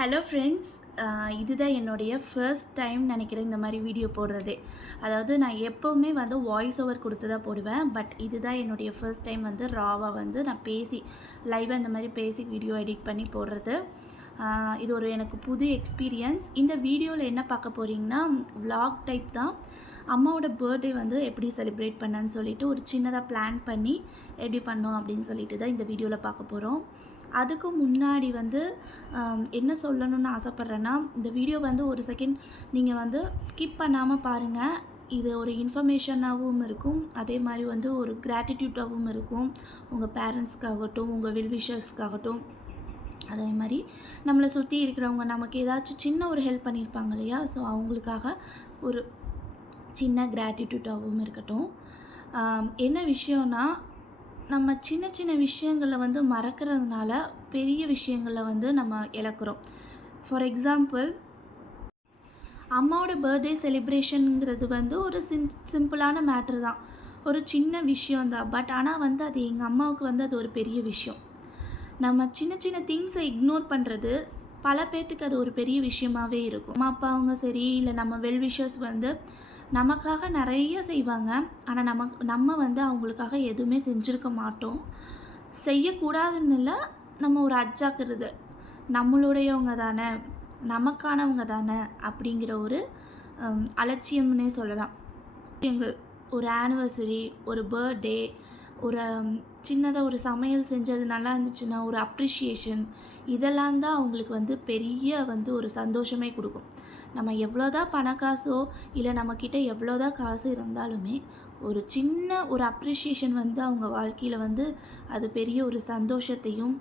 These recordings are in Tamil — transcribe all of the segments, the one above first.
ஹலோ ஃப்ரெண்ட்ஸ், இதுதான் என்னுடைய ஃபர்ஸ்ட் டைம் நினைக்கிறேன் இந்த மாதிரி வீடியோ போடுறதே. அதாவது நான் எப்போவுமே வந்து வாய்ஸ் ஓவர் கொடுத்து தான் போடுவேன். பட் இதுதான் என்னுடைய ஃபர்ஸ்ட் டைம் வந்து ராவாக வந்து நான் பேசி லைவாக இந்த மாதிரி பேசி வீடியோ எடிட் பண்ணி போடுறது. இது ஒரு எனக்கு புது எக்ஸ்பீரியன்ஸ். இந்த வீடியோவில் என்ன பார்க்க போகிறீங்கன்னா விலாக் டைப் தான். அம்மாவோட பர்த்டே வந்து எப்படி செலிப்ரேட் பண்ணேன்னு சொல்லிட்டு ஒரு சின்னதாக பிளான் பண்ணி எப்படி பண்ணோம் அப்படின்னு சொல்லிட்டு தான் இந்த வீடியோவில் பார்க்க போகிறோம். அதுக்கு முன்னாடி வந்து என்ன சொல்லணும்னு ஆசைப்பட்றேன்னா, இந்த வீடியோ வந்து ஒரு செகண்ட் நீங்கள் வந்து ஸ்கிப் பண்ணாமல் பாருங்கள். இது ஒரு இன்ஃபர்மேஷனாகவும் இருக்கும், அதே மாதிரி வந்து ஒரு கிராட்டிடியூட்டாகவும் இருக்கும். உங்கள் பேரண்ட்ஸ்க்காகட்டும், உங்கள் வெல்விஷர்ஸ்க்காகட்டும், அதே மாதிரி நம்மளை சுற்றி இருக்கிறவங்க நமக்கு ஏதாச்சும் சின்ன ஒரு ஹெல்ப் பண்ணியிருப்பாங்க இல்லையா, ஸோ அவங்களுக்காக ஒரு சின்ன கிராட்டிடியூட்டாகவும் இருக்கட்டும். என்ன விஷயம்னா, நம்ம சின்ன சின்ன விஷயங்களில் வந்து மறக்கிறதுனால பெரிய விஷயங்களில் வந்து நம்ம இழக்கிறோம். ஃபார் எக்ஸாம்பிள், அம்மாவோட பர்த்டே செலிப்ரேஷனுங்கிறது வந்து ஒரு சிம்பிளான மேட்ரு தான், ஒரு சின்ன விஷயந்தான். பட் ஆனால் வந்து அது எங்கள் அம்மாவுக்கு வந்து அது ஒரு பெரிய விஷயம். நம்ம சின்ன சின்ன திங்ஸை இக்னோர் பண்ணுறது பல பேர்த்துக்கு அது ஒரு பெரிய விஷயமாகவே இருக்கும். அம்மா அப்பாவங்க சரி, இல்லை நம்ம வெல்விஷர்ஸ் வந்து நமக்காக நிறைய செய்வாங்க. ஆனால் நம்ம வந்து அவங்களுக்காக எதுவுமே செஞ்சுருக்க மாட்டோம். செய்யக்கூடாதுன்னு இல்லை, நம்ம ஒரு அஜாக்கிரதை, நம்மளுடையவங்க தானே, நமக்கானவங்க தானே அப்படிங்கிற ஒரு அலட்சியம்னே சொல்லலாம். எங்கள் ஒரு ஆனிவர்சரி, ஒரு பர்த்டே, ஒரு சின்னதாக ஒரு சமையல் செஞ்சது நல்லா இருந்துச்சுன்னா ஒரு அப்ரிஷியேஷன், இதெல்லாம் தான் அவங்களுக்கு வந்து பெரிய வந்து ஒரு சந்தோஷமே கொடுக்கும். நம்ம எவ்வளோதான் பணக்காசோ இல்லை நம்மக்கிட்ட எவ்வளோதான் காசு இருந்தாலுமே ஒரு சின்ன ஒரு அப்ரிஷியேஷன் வந்து அவங்க வாழ்க்கையில் வந்து அது பெரிய ஒரு சந்தோஷத்தையும்,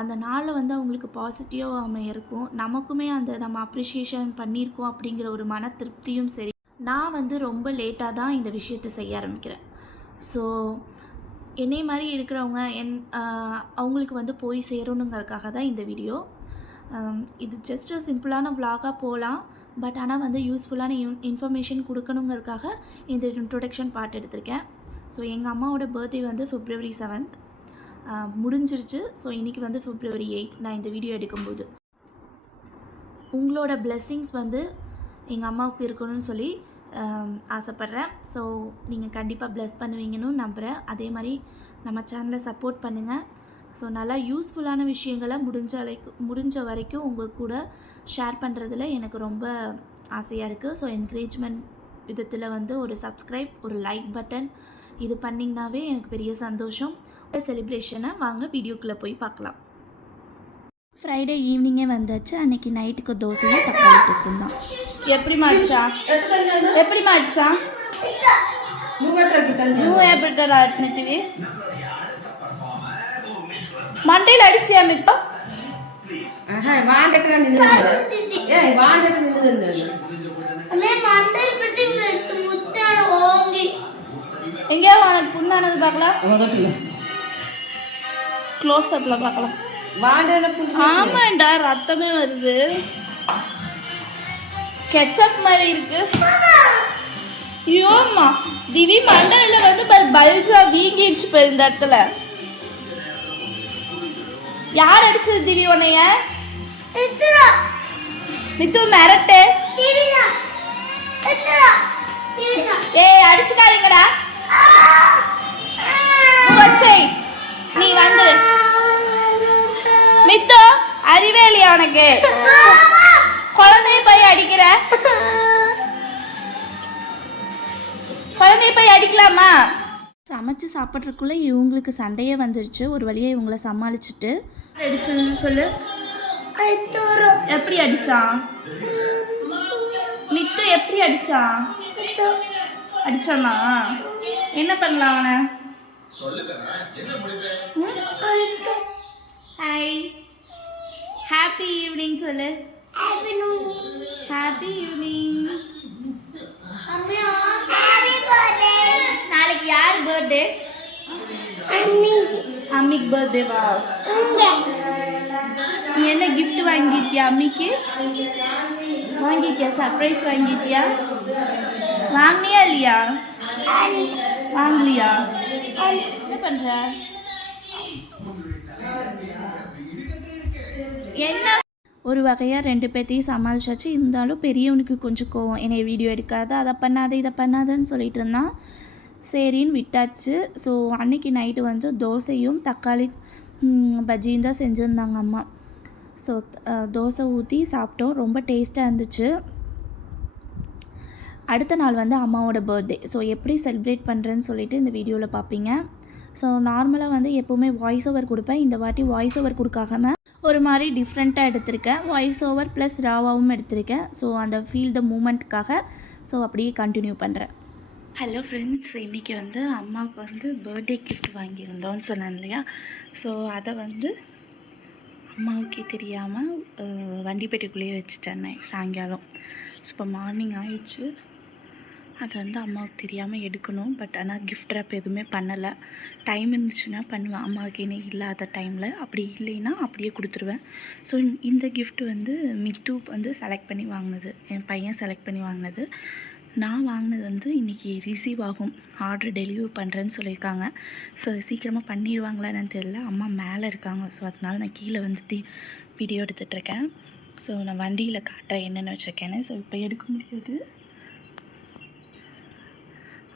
அந்த நாளில் வந்து அவங்களுக்கு பாசிட்டிவாக அமையிருக்கும். நமக்குமே அந்த நம்ம அப்ரிஷியேஷன் பண்ணியிருக்கோம் அப்படிங்கிற ஒரு மன திருப்தியும் சரி. நான் வந்து ரொம்ப லேட்டாக தான் இந்த விஷயத்தை செய்ய ஆரம்பிக்கிறேன். ஸோ என்னை மாதிரி இருக்கிறவங்க அவங்களுக்கு வந்து போய் சேரணுங்கிறதுக்காக தான் இந்த வீடியோ. இது ஜஸ்ட் சிம்பிளான விலாகாக போகலாம், பட் ஆனால் வந்து யூஸ்ஃபுல்லான இன்ஃபர்மேஷன் கொடுக்கணுங்கிறதுக்காக இந்த இன்ட்ரொடக்ஷன் பார்ட் எடுத்திருக்கேன். ஸோ எங்கள் அம்மாவோட பர்த்டே வந்து February 7th முடிஞ்சிருச்சு. ஸோ இன்றைக்கி வந்து February 8th நான் இந்த வீடியோ எடுக்கும்போது. உங்களோட பிளெஸ்ஸிங்ஸ் வந்து எங்கள் அம்மாவுக்கு இருக்கணும்னு சொல்லி ஆசைப்பட்றேன். ஸோ நீங்கள் கண்டிப்பாக ப்ளெஸ் பண்ணுவீங்கன்னு நம்புகிறேன். அதே மாதிரி நம்ம சேனலை சப்போர்ட் பண்ணுங்கள். ஸோ நல்லா யூஸ்ஃபுல்லான விஷயங்களை முடிஞ்ச வரைக்கும் உங்கள் கூட ஷேர் பண்ணுறதுல எனக்கு ரொம்ப ஆசையாக இருக்குது. ஸோ என்கரேஜ்மெண்ட் விதத்தில் வந்து ஒரு சப்ஸ்கிரைப், ஒரு லைக் பட்டன் இது பண்ணிங்கனாவே எனக்கு பெரிய சந்தோஷம். செலிப்ரேஷனை வாங்க வீடியோக்குள்ளே போய் பார்க்கலாம். ஃப்ரைடே ஈவினிங்கே வந்தாச்சு. அன்றைக்கி நைட்டுக்கு தோசையும் தக்காளி தொக்கும் தான். எப்படி மாச்சா எப்படி மண்டையில் அடிச்சியா மித்தம் எங்கேயா உனக்கு புண்ணானது பார்க்கலாம், க்ளோஸ் அப்பில் பார்க்கலாம். ஆமாண்டா, ரத்தமே வருது, கெச்சப் மாதிரி இருக்கு. ஐயோம்மா, திவி மண்டையில வந்து பல்ஜா வீங்கிடுச்சு போய் இந்த இடத்துல. யார் அடிச்சது திவி உன்னைய? மித்து மிரட்டு. ஏய் அடிச்சுக்காதீங்கடா, நீ வந்துரு. மித்து அறிவே இல்லையா உனக்கு? குழந்தைய போய் அடிக்கிற, குழந்தைய போய் அடிக்கலாமா? சமைச்சு சாப்பிட்றதுக்குள்ளே இவங்களுக்கு சண்டையே வந்துருச்சு. ஒரு வழியாக இவங்கள சமாளிச்சுட்டு அடிச்சதுன்னு சொல்லு. எப்படி அடிச்சான் மித்து? எப்படி அடிச்சானா? என்ன பண்ணலாம் அவனை? ஹாய், ஹாப்பி ஈவினிங் சொல்லு. Happy evening. நாளைக்கு யார் பர்த்டே? அம்மிக்கு பர்த்டேவா? நீ என்ன கிஃப்ட் வாங்கிட்டியா? அம்மிக்கு வாங்கிட்டியா? சர்ப்ரைஸ் வாங்கிட்டியா? வாங்கினியா இல்லையா? வாங்கலியா? என்ன பண்ற? என்ன ஒரு வகையாக 2 பேர்த்தையும் சமாளிச்சாச்சு. இருந்தாலும் பெரியவனுக்கு கொஞ்சம் கோவம். என்னைய வீடியோ எடுக்காத, அதை பண்ணாத, இதை பண்ணாதன்னு சொல்லிட்டு இருந்தான். சரின்னு விட்டாச்சு. ஸோ அன்றைக்கி நைட்டு வந்து தோசையும் தக்காளி பஜ்ஜியும் தான் செஞ்சுருந்தாங்க அம்மா. ஸோ தோசை ஊற்றி சாப்பிட்டோம். ரொம்ப டேஸ்ட்டாக இருந்துச்சு. அடுத்த நாள் வந்து அம்மாவோட பர்த்டே. ஸோ எப்படி செலிப்ரேட் பண்ணுறேன்னு சொல்லிட்டு இந்த வீடியோவில் பார்ப்பீங்க. ஸோ நார்மலாக வந்து எப்போவுமே வாய்ஸ் ஓவர் கொடுப்பேன். இந்த வாட்டி வாய்ஸ் ஓவர் கொடுக்காம ஒரு மாதிரி டிஃப்ரெண்ட்டாக எடுத்திருக்கேன். வாய்ஸ் ஓவர் ப்ளஸ் ராவாவும் எடுத்திருக்கேன். ஸோ அந்த ஃபீல் த மூமெண்ட்காக ஸோ அப்படியே கண்டினியூ பண்ணுறேன். ஹலோ ஃப்ரெண்ட்ஸ், இன்றைக்கி வந்து அம்மாவுக்கு வந்து பர்த்டே கிஃப்ட் வாங்கியிருந்தோன்னு சொன்னேன் இல்லையா? ஸோ அதை வந்து அம்மாவுக்கே தெரியாமல் வண்டிப்பேட்டைக்குள்ளேயே வச்சுட்டேன் சாயங்காலம். ஸோ இப்போ மார்னிங் ஆயிடுச்சு. அது வந்து அம்மாவுக்கு தெரியாமல் எடுக்கணும். பட் ஆனால் கிஃப்ட் ரேப் எதுவுமே பண்ணலை. டைம் இருந்துச்சுன்னா பண்ணுவேன், அம்மாவுக்கு இனி இல்லாத டைமில். அப்படி இல்லைன்னா அப்படியே கொடுத்துருவேன். ஸோ இந்த கிஃப்ட் வந்து மித்து வந்து செலக்ட் பண்ணி வாங்கினது, என் பையன் செலக்ட் பண்ணி வாங்கினது. நான் வாங்கினது வந்து இன்றைக்கி ரிசீவ் ஆகும், ஆர்டர் டெலிவரி பண்ணுறேன்னு சொல்லியிருக்காங்க. ஸோ சீக்கிரமாக பண்ணிடுவாங்களா என்னன்னு தெரியல. அம்மா மேலே இருக்காங்க. ஸோ அதனால் நான் கீழே வந்து வீடியோ எடுத்துகிட்ருக்கேன். ஸோ நான் வண்டியில் காட்டுறேன் என்னென்ன வச்சுருக்கேன்னு. ஸோ இப்போ எடுக்க முடியாது,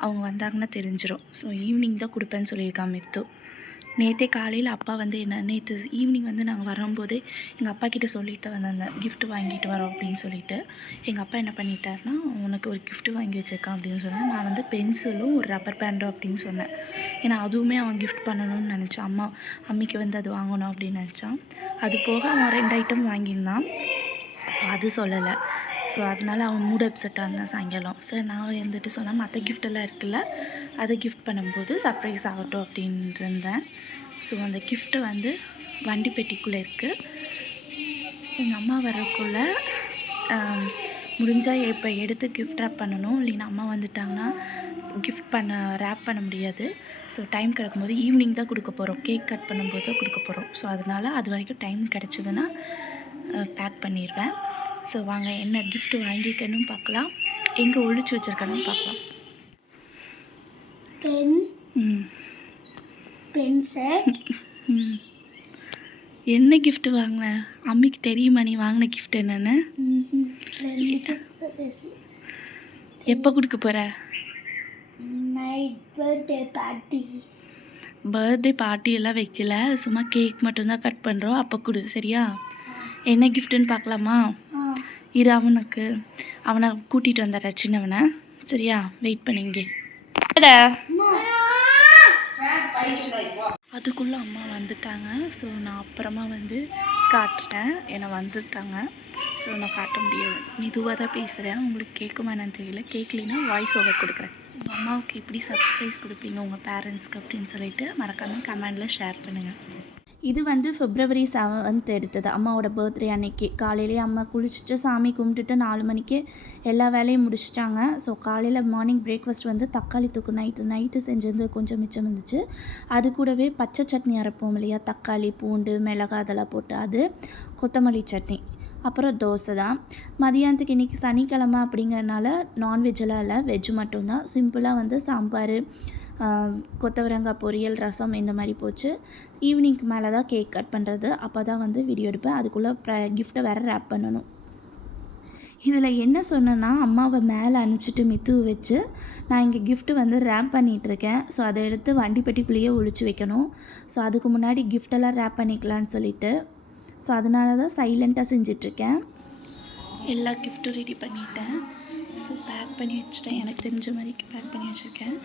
அவங்க வந்தாங்கன்னா தெரிஞ்சிடும். ஸோ ஈவினிங் தான் கொடுப்பேன்னு சொல்லியிருக்காங்க மித்து. நேற்றே காலையில் அப்பா வந்து நேற்று ஈவினிங் வந்து நாங்கள் வரும்போதே எங்கள் அப்பா கிட்டே சொல்லிட்டு வந்தாங்க, கிஃப்ட்டு வாங்கிட்டு வரோம் அப்படின்னு சொல்லிட்டு. எங்கள் அப்பா என்ன பண்ணிட்டாருன்னா, உனக்கு ஒரு கிஃப்ட்டு வாங்கி வச்சுருக்கான் அப்படின்னு சொன்னேன். நான் வந்து பென்சிலும் ஒரு ரப்பர் பேண்டும் அப்படின்னு சொன்னேன். ஏன்னா அதுவுமே அவன் கிஃப்ட் பண்ணணும்னு நினச்சான். அம்மிக்கு வந்து அது வாங்கணும் அப்படின்னு நினச்சான். அது போக அவன் 2 ஐட்டம் வாங்கியிருந்தான். ஸோ அது சொல்லலை. ஸோ அதனால் அவன் மூட் அப்செட்டாக இருந்தான் சாயங்காலம். சரி நான் இருந்துட்டு சொன்னேன், மற்ற கிஃப்டெல்லாம் இருக்குல்ல, அதை கிஃப்ட் பண்ணும்போது சர்ப்ரைஸ் ஆகட்டும் அப்படின்ட்டு இருந்தேன். ஸோ அந்த கிஃப்ட்டு வந்து வண்டி பெட்டிக்குள்ளே இருக்குது. எங்கள் அம்மா வரக்குள்ளே முடிஞ்சால் இப்போ எடுத்து கிஃப்ட் ரேப் பண்ணணும். இல்லைன்னா அம்மா வந்துட்டாங்கன்னா ரேப் பண்ண முடியாது. ஸோ டைம் கிடைக்கும்போது ஈவினிங் தான் கொடுக்க போகிறோம், கேக் கட் பண்ணும்போது தான் கொடுக்க போகிறோம். ஸோ அதனால் அது வரைக்கும் டைம் கிடச்சிதுன்னா பேக் பண்ணிடுவேன். ஸோ வாங்க என்ன கிஃப்ட்டு வாங்கிக்கணும் பார்க்கலாம், எங்கே ஒழிச்சு வச்சுருக்கணும் பார்க்கலாம். Pen set. என்ன கிஃப்ட்டு வாங்கினேன்? அம்மிக்கு தெரியுமா நீ வாங்கின கிஃப்ட் என்னென்னு? எப்போ கொடுக்க போகிற? பர்த்டே பார்ட்டி எல்லாம் வைக்கல, சும்மா கேக் மட்டும்தான் கட் பண்ணுறோம். அப்போ கொடு, சரியா? என்ன கிஃப்ட்டுன்னு பார்க்கலாமா? இரு, அவனை கூட்டிகிட்டு வந்துடுறேன், சின்னவனை. சரியா? வெயிட் பண்ணிங்க. அதுக்குள்ளே அம்மா வந்துட்டாங்க. ஸோ நான் அப்புறமா வந்து காட்டுறேன், என்னை வந்துட்டாங்க. ஸோ நான் காட்ட முடியாது, மெதுவாக தான் பேசுகிறேன். உங்களுக்கு கேட்குமா என்னன்னு தெரியல. கேட்கலின்னா வாய்ஸ் ஓவர் கொடுக்குறேன். உங்கள் அம்மாவுக்கு எப்படி சர்ப்ரைஸ் கொடுப்பீங்க உங்கள் பேரண்ட்ஸ்க்கு அப்படின்னு சொல்லிட்டு மறக்காமல் கமெண்டில் ஷேர் பண்ணுங்கள். இது வந்து February 7th எடுத்தது, அம்மாவோட பர்த்டே அன்னைக்கு. காலையிலேயே அம்மா குளிச்சுட்டு சாமி கும்பிட்டுட்டு 4 மணிக்கே எல்லா வேலையும் முடிச்சிட்டாங்க. ஸோ காலையில் மார்னிங் பிரேக்ஃபாஸ்ட் வந்து தக்காளி தொக்கு நைட்டு செஞ்சது கொஞ்சம் மிச்சம் இருந்துச்சு. அது கூடவே பச்சை சட்னி அரைப்போம் இல்லையா, தக்காளி பூண்டு மிளகாய் அதெல்லாம் போட்டு, அது கொத்தமல்லி சட்னி, அப்புறம் தோசை தான். மதியானத்துக்கு இன்றைக்கி சனிக்கிழமை அப்படிங்கிறனால நான்வெஜ்ஜெல்லாம் இல்லை, வெஜ்ஜு மட்டும்தான். சிம்பிளாக வந்து சாம்பார், கொத்தவரங்காய் பொரியல், ரசம் இந்த மாதிரி போச்சு. ஈவினிங்க்கு மேலே தான் கேக் கட் பண்ணுறது. அப்போ தான் வந்து வீடியோ எடுப்பேன். அதுக்குள்ளே கிஃப்ட்டை வேறு ரேப் பண்ணணும். இதில் என்ன சொன்னேன்னா, அம்மாவை மேலே அனுப்பிச்சிட்டு மித்து வச்சு நான் இங்கே கிஃப்ட்டு வந்து ரேப் பண்ணிகிட்ருக்கேன். ஸோ அதை எடுத்து வண்டி பெட்டிக்குள்ளேயே ஒழிச்சு வைக்கணும். ஸோ அதுக்கு முன்னாடி கிஃப்டெல்லாம் ரேப் பண்ணிக்கலான்னு சொல்லிட்டு, ஸோ அதனால தான் சைலண்ட்டாக செஞ்சிட்ருக்கேன். எல்லா கிஃப்ட்டும் ரெடி பண்ணிட்டேன். ஸோ பேக் பண்ணி வச்சுட்டேன், எனக்கு தெரிஞ்ச மாதிரி பேக் பண்ணி வச்சுருக்கேன்.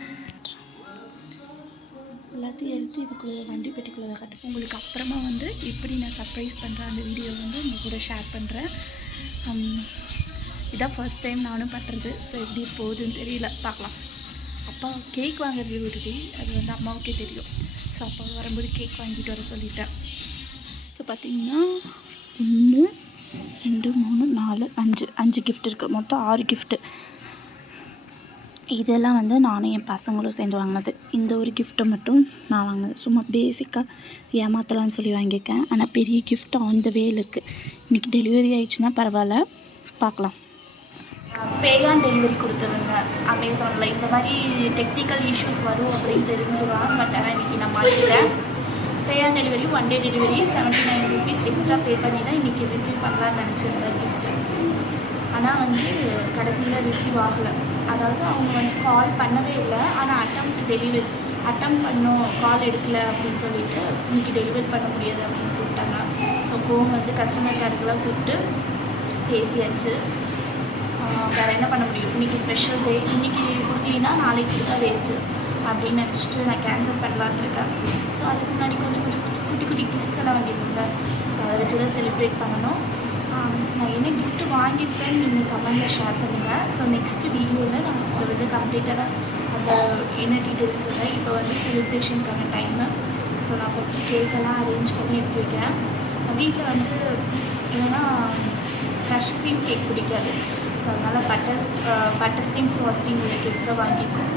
எல்லாத்தையும் எடுத்து இதுக்குள்ளே வண்டி பெட்டிக்குள்ளே கட்டுறேன். உங்களுக்கு அப்புறமா வந்து எப்படி நான் சர்ப்ரைஸ் பண்ணுறேன் அந்த வீடியோ வந்து உங்கள் கூட ஷேர் பண்ணுறேன். இதான் ஃபர்ஸ்ட் டைம் நானும் பண்ணுறது. ஸோ எப்படி போகுதுன்னு தெரியல, பார்க்கலாம். அப்பா கேக் வாங்குறது விடுதி, அது வந்து அம்மாவுக்கே தெரியும். ஸோ அப்பா வரும்போது கேக் வாங்கிட்டு வர சொல்லிட்டேன். ஸோ பார்த்திங்கன்னா 1 2 3 4 5 கிஃப்ட் இருக்குது. மொத்தம் 6 கிஃப்ட்டு. இதெல்லாம் வந்து நானும் என் பசங்களும் சேர்ந்து வாங்கினது. இந்த ஒரு கிஃப்ட்டை மட்டும் நான் வாங்கினது. சும்மா பேசிக்காக ஏமாற்றலான்னு சொல்லி வாங்கியிருக்கேன். ஆனால் பெரிய கிஃப்ட் ஆன் த வேல இருக்குது. இன்றைக்கி டெலிவரி ஆகிடுச்சுன்னா பரவாயில்ல, பார்க்கலாம். பே ஆன் டெலிவரி கொடுத்துருங்க அமேசானில். இந்த மாதிரி டெக்னிக்கல் இஷ்யூஸ் வரும் அப்படின்னு தெரிஞ்சுதான். பட் ஆனால் இன்றைக்கி நான் மாட்டிட்டேன். Pay on delivery 1 day delivery 79 rupees extra pay பண்ணி தான் இன்றைக்கி ரிசீவ் பண்ணலான்னு நினச்சிருந்தேன் கிஃப்ட்டு. ஆனால் வந்து கடைசியில் ரிசீவ் ஆகலை. அதாவது அவங்க வந்து கால் பண்ணவே இல்லை, ஆனால் அட்டம் பண்ணோம், கால் எடுக்கலை அப்படின்னு சொல்லிட்டு இன்றைக்கி டெலிவரி பண்ண முடியாது அப்படின்னு கூப்பிட்டாங்க. ஸோ கோவம் வந்து கஸ்டமர் கேருக்கெலாம் கூப்பிட்டு பேசியாச்சு. வேறு என்ன பண்ண முடியும், இன்றைக்கி ஸ்பெஷல் டே, இன்றைக்கி கொடுக்கலின்னா நாளைக்கு கொடுத்தா வேஸ்ட்டு அப்படின்னு நினச்சிட்டு நான் கேன்சல் பண்ணலான்னு இருக்கேன். ஸோ அதுக்கு முன்னாடி கொஞ்சம் குட்டி குட்டி கிஃப்ட்ஸ் எல்லாம் வாங்கியிருந்தேன். ஸோ அதை வச்சு தான் செலிப்ரேட் பண்ணணும். நான் என்ன கிஃப்ட் வாங்கியிருப்பேன்னு நீங்கள் கமெண்டில் ஷேர் பண்ணுங்கள். ஸோ நெக்ஸ்ட் வீடியோவில் நான் அதை வந்து கம்ப்ளீட்டாக அந்த என்ன டீட்டெயில்ஸ் சொல்கிறேன். இப்போ வந்து செலிப்ரேஷனுக்கான டைமு. ஸோ நான் ஃபஸ்ட்டு கேக்கெல்லாம் அரேஞ்ச் பண்ணி எடுத்து வைக்கிறேன். நான் வீட்டில் வந்து என்னென்னா ஃப்ரெஷ் க்ரீம் கேக் பிடிக்காது. ஸோ அதனால் பட்டர் க்ரீம் ஃபாஸ்டிங் உள்ள கேக் தான் வாங்கியிருக்கோம்.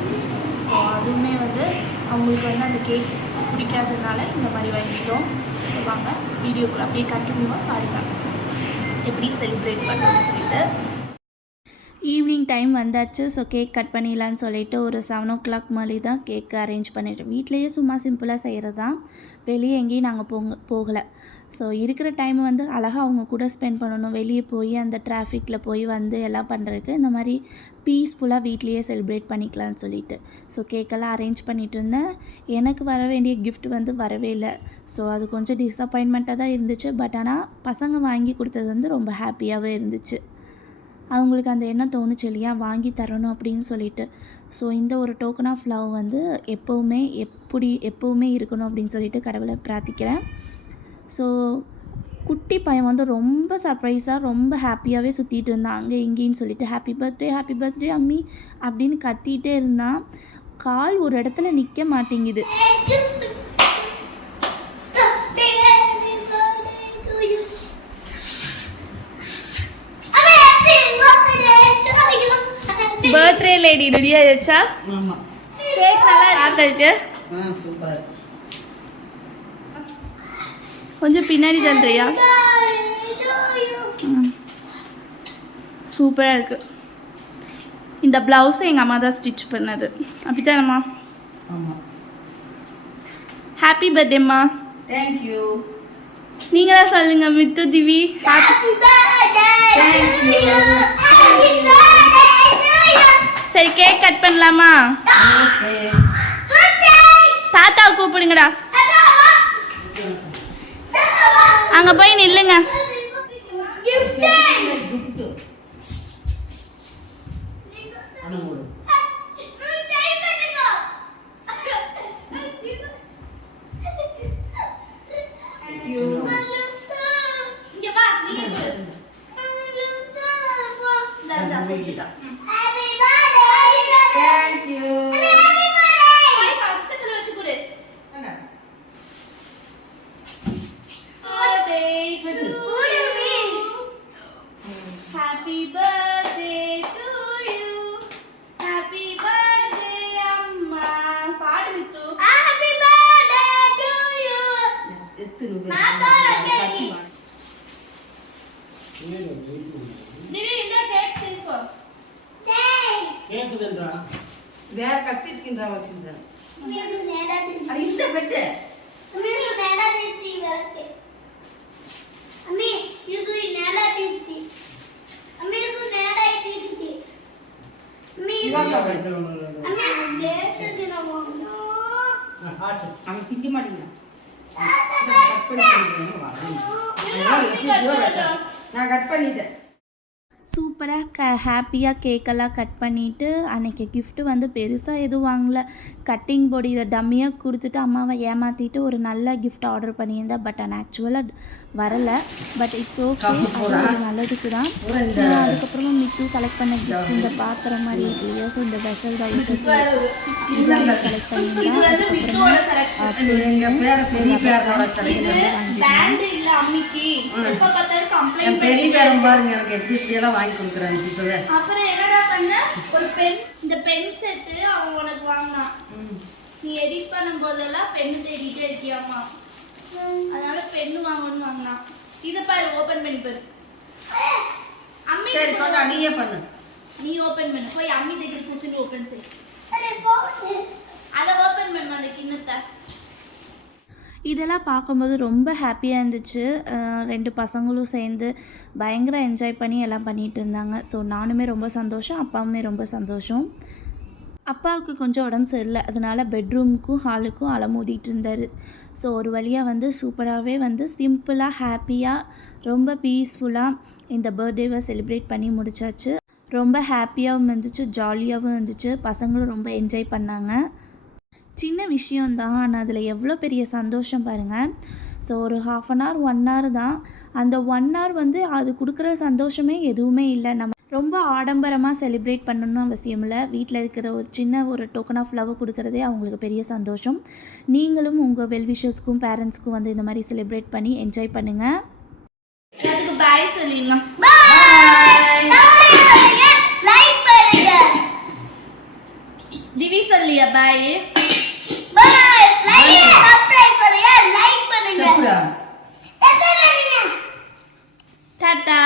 ஸோ அதுவுமே வந்து அவங்களுக்கு வந்து அந்த கேக் பிடிக்காததுனால இந்த மாதிரி வாங்கிட்டோம். ஸோ வாங்க வீடியோக்குள்ள அப்படியே கண்டினியூவாக பாருங்கள் எப்படி செலிப்ரேட் பண்ணுறோன்னு சொல்லிட்டு. ஈவினிங் டைம் வந்தாச்சு. ஸோ கேக் கட் பண்ணிடலான்னு சொல்லிவிட்டு ஒரு 7 o'clock மாதிரி தான் கேக்கு அரேஞ்ச் பண்ணிவிட்டோம். வீட்டிலையே சும்மா சிம்பிளாக செய்கிறது தான், வெளியே எங்கேயும் நாங்கள் போகலை. ஸோ இருக்கிற டைம் வந்து அழகாக அவங்க கூட ஸ்பெண்ட் பண்ணணும். வெளியே போய் அந்த டிராஃபிக்கில் போய் வந்து எல்லாம் பண்ணுறதுக்கு இந்த மாதிரி பீஸ்ஃபுல்லாக வீட்லேயே செலிப்ரேட் பண்ணிக்கலான்னு சொல்லிட்டு ஸோ கேக்கெல்லாம் அரேஞ்ச் பண்ணிகிட்டு இருந்தேன். எனக்கு வர வேண்டிய கிஃப்ட் வந்து வரவே இல்லை. ஸோ அது கொஞ்சம் டிஸப்பாயின்மெண்ட்டாக தான் இருந்துச்சு. பட் ஆனால் பசங்க வாங்கி கொடுத்தது வந்து ரொம்ப ஹாப்பியாகவே இருந்துச்சு. அவங்களுக்கு அந்த எண்ணம் தோணுச்சு இல்லையா, வாங்கி தரணும் அப்படின்னு சொல்லிட்டு. ஸோ இந்த ஒரு டோக்கன் ஆஃப் லவ் வந்து எப்போவுமே இருக்கணும் அப்படின்னு சொல்லிட்டு கடவுளை பிரார்த்திக்கிறேன். ஸோ குட்டி பையன் வந்து ரொம்ப சர்ப்ரைஸாக ரொம்ப ஹாப்பியாகவே சுற்றிட்டு இருந்தான் அங்கே இங்கேன்னு சொல்லிட்டு ஹாப்பி பர்த்டே அம்மி அப்படின்னு கத்திகிட்டே இருந்தான். கால் ஒரு இடத்துல நிற்க மாட்டேங்குது. பர்த்டே லேடி ரெடி ஆயிடுச்சா? கேக் நல்லா இருக்கு. சூப்பரா இருக்கு. கொஞ்சம் பின்னாடி தள்ளுறியா? சூப்பராக இருக்குது. இந்த ப்ளவுஸும் எங்கள் அம்மா தான் ஸ்டிச் பண்ணது. அப்படித்தானம்மா? ஹாப்பி பர்த்டேம்மா. தேங்க்யூ. நீங்கள் தான் சொல்லுங்க மித்து திவி. சரி கேக் கட் பண்ணலாமா? தாத்தாவை கூப்பிடுங்கடா. அங்க போய் நில்லுங்க. Happy birthday to you. Happy birthday amma. பாடு Mithu. Happy birthday to you. நீ இந்த கேக் தின்போ. கேக் தின்றா. வேற கத்திக்கின்றா வச்சிருந்தா. நீ நேடா திஸ். அட இந்த பெட்டு. நீ நேடா திஸ்தி வரதே. அம்மி யூ நேடா திஸ்தி. அம்மி யூ நேடா திஸ்தி. அம்மி அம்மி லேட் தினமோ. அவன் திங்க மாட்டீங்க. நான் கட் பண்ணிட்டேன். சூப்பராக ஹாப்பியாக கேக்கெல்லாம் கட் பண்ணிவிட்டு அன்றைக்கி கிஃப்ட்டு வந்து பெருசாக எதுவும் வாங்கலை. கட்டிங் போர்டு இதை டம்மியாக கொடுத்துட்டு அம்மாவை ஏமாற்றிட்டு ஒரு நல்ல கிஃப்ட் ஆர்டர் பண்ணியிருந்தேன். பட் ஆனால் ஆக்சுவலாக வரலை. பட் இட்ஸ் ஓகே, அது ஒரு நல்லதுக்கு தான். அதுக்கப்புறமா மித்து செலக்ட் பண்ண கிஃப்ட்ஸ் இந்த பாத்திரம் மாதிரி இருக்கு இல்லையா, ஸோ இந்த வெசல் தான் இதெல்லாம் செலக்ட் பண்ணியிருந்தேன். அதுக்கப்புறமா வாங்கி கொடுக்குறாங்க. அப்புறம் என்னடா பண்ண, ஒரு பென், இந்த பென் செட்டு அவன் உனக்கு வாங்கினான். நீ எடிட் பண்ணும் போதெல்லாம் பென் தேடிட்டே இருக்கியாமா, அதனால பென் வாங்கணும்னு வாங்கினான். இதை பாரு, ஓபன் பண்ணி பாரு. அம்மி சரி போடா, நீயே பண்ணு. நீ ஓபன் பண்ணு, போய் அம்மி தேடி புடிச்சு ஓபன் செய். அத ஓபன் பண்ணு அந்த கிண்ணத்தை. இதெல்லாம் பார்க்கும்போது ரொம்ப ஹாப்பியாக இருந்துச்சு. 2 பசங்களும் சேர்ந்து பயங்கர என்ஜாய் பண்ணி எல்லாம் பண்ணிகிட்டு இருந்தாங்க. ஸோ நானுமே ரொம்ப சந்தோஷம், அப்பாவுமே ரொம்ப சந்தோஷம். அப்பாவுக்கு கொஞ்சம் உடம்பு சரியில்லை, அதனால் பெட்ரூமுக்கும் ஹாலுக்கும் அலமோதிட்டு இருந்தார். ஸோ ஒரு வழியாக வந்து சூப்பராகவே வந்து சிம்பிளாக ஹாப்பியாக ரொம்ப பீஸ்ஃபுல்லாக இந்த பர்த்டேவை செலிப்ரேட் பண்ணி முடிச்சாச்சு. ரொம்ப ஹாப்பியாகவும் இருந்துச்சு, ஜாலியாகவும் இருந்துச்சு. பசங்களும் ரொம்ப என்ஜாய் பண்ணாங்க. சின்ன விஷயந்தான், ஆனால் அதில் எவ்வளோ பெரிய சந்தோஷம் பாருங்கள். ஸோ ஒரு 1/2 அன் ஹவர் 1 ஹவர் தான். அந்த 1 ஹவர் வந்து அது கொடுக்குற சந்தோஷமே எதுவுமே இல்லை. நம்ம ரொம்ப ஆடம்பரமாக செலிப்ரேட் பண்ணணும்னு அவசியம் இல்லை. வீட்டில் இருக்கிற ஒரு சின்ன ஒரு டோக்கன் ஆஃப் லவ் கொடுக்குறதே அவங்களுக்கு பெரிய சந்தோஷம். நீங்களும் உங்கள் வெல்விஷர்ஸ்க்கும் பேரண்ட்ஸ்க்கும் வந்து இந்த மாதிரி செலிப்ரேட் பண்ணி என்ஜாய் பண்ணுங்கள். அதுக்கு பாய் சொல்லிடுங்க. திவி சொல்லியா பாய்? டாடா.